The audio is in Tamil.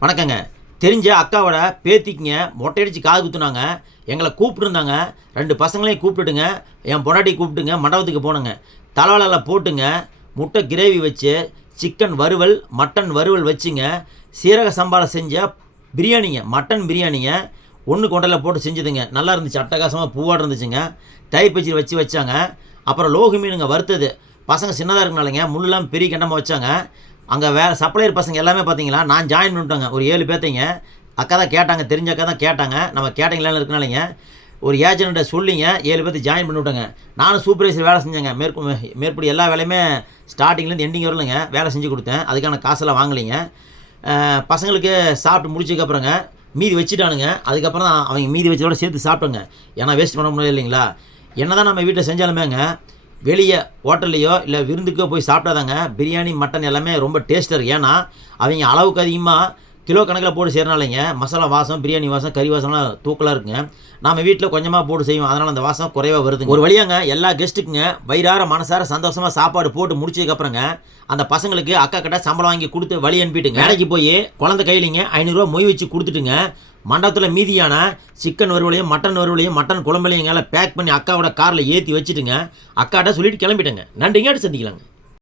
வணக்கங்க. தெரிஞ்ச அக்காவோட பேத்திக்குங்க மொட்டையடிச்சு காது குத்துனாங்க. எங்களை கூப்பிட்டுருந்தாங்க. ரெண்டு பசங்களையும் கூப்பிட்டுடுங்க என் பொண்டாட்டி கூப்பிட்டுங்க மண்டபத்துக்கு போனங்க. தலைவலில் போட்டுங்க முட்டை கிரேவி வச்சு சிக்கன் வறுவல் மட்டன் வறுவல் வச்சுங்க. சீரக சம்பாவில் செஞ்ச பிரியாணிங்க மட்டன் பிரியாணிங்க. ஒன்று கொண்டல போட்டு செஞ்சதுங்க. நல்லா இருந்துச்சு. அட்டகாசமாக பூவாட இருந்துச்சுங்க. தயிர் பச்சடி வச்சு வச்சாங்க. அப்புறம் லோகு மீனுங்க வறுத்தது. பசங்க சின்னதாக இருக்கனாலங்க முள்ளெல்லாம் பெரிய கண்டமாக வச்சாங்க. அங்கே வேறு சப்ளையர் பசங்க எல்லாமே பார்த்தீங்களா நான் ஜாயின் பண்ணிட்டேங்க. ஒரு ஏழு பேர்த்தைங்க. அக்கா தான் கேட்டாங்க தெரிஞ்ச அக்கா தான் கேட்டாங்க. நம்ம கேட்டிங்களான்னு இருக்கனாலங்க. ஒரு ஏஜென்ட்டை சொல்லிங்க ஏழு பேர்த்து ஜாயின் பண்ணி விட்டேங்க நானும் சூப்பர்வைசர் வேலை செஞ்சேங்க. மேற்கு மேற்படி எல்லா வேலையுமே ஸ்டார்டிங்லேருந்து எண்டிங் வரலங்க. வேலை செஞ்சு கொடுத்தேன். அதுக்கான காசெல்லாம் வாங்கலைங்க. பசங்களுக்கு சாப்பிட்டு முடிச்சதுக்கப்புறங்க மீதி வச்சுட்டானுங்க. அதுக்கப்புறம் தான் அவங்க மீதி வச்சதோட சேர்த்து சாப்பிட்டோங்க. ஏன்னா வேஸ்ட் பண்ண முடியாது இல்லைங்களா? என்ன தான் நம்ம வீட்டில் செஞ்சாலுமேங்க வெளியே ஹோட்டல்லையோ இல்லை விருந்துக்கோ போய் சாப்பிட்டாதாங்க பிரியாணி மட்டன் எல்லாமே ரொம்ப டேஸ்ட்டாக இருக்குது ஏன்னா அவங்க அளவுக்கு அதிகமாக கிலோ கணக்கில் போட்டு செய்கிறனாலங்க மசாலா வாசம் பிரியாணி வாசம் கறி வாசம்லாம் தூக்கலாக இருக்குங்க. நம்ம வீட்டில் கொஞ்சமாக போட்டு செய்வோம். அதனால் அந்த வாசம் குறைவாக வருதுங்க. ஒரு வழியாங்க எல்லா கெஸ்ட்டுக்குங்க வயிறார மனசார சந்தோஷமாக சாப்பாடு போட்டு முடிச்சதுக்கப்புறங்க அந்த பசங்களுக்கு அக்கா கிட்ட சம்பளம் வாங்கி கொடுத்து வழி அனுப்பிட்டுங்க. வேலைக்கு போய் குழந்தை கையிலிங்க ஐநூறுரூவா மொய் வச்சு கொடுத்துட்டுங்க மண்டபத்தில் மீதியான சிக்கன் வறுவலையும் மட்டன் வறுவலையும் மட்டன் குழம்புலையும் எல்லாம் பேக் பண்ணி அக்காவோட காரில் ஏற்றி வச்சுட்டுங்க அக்காட்ட சொல்லிட்டு கிளம்பிட்டேங்க. நன்றிங்க சந்திக்கலாங்க.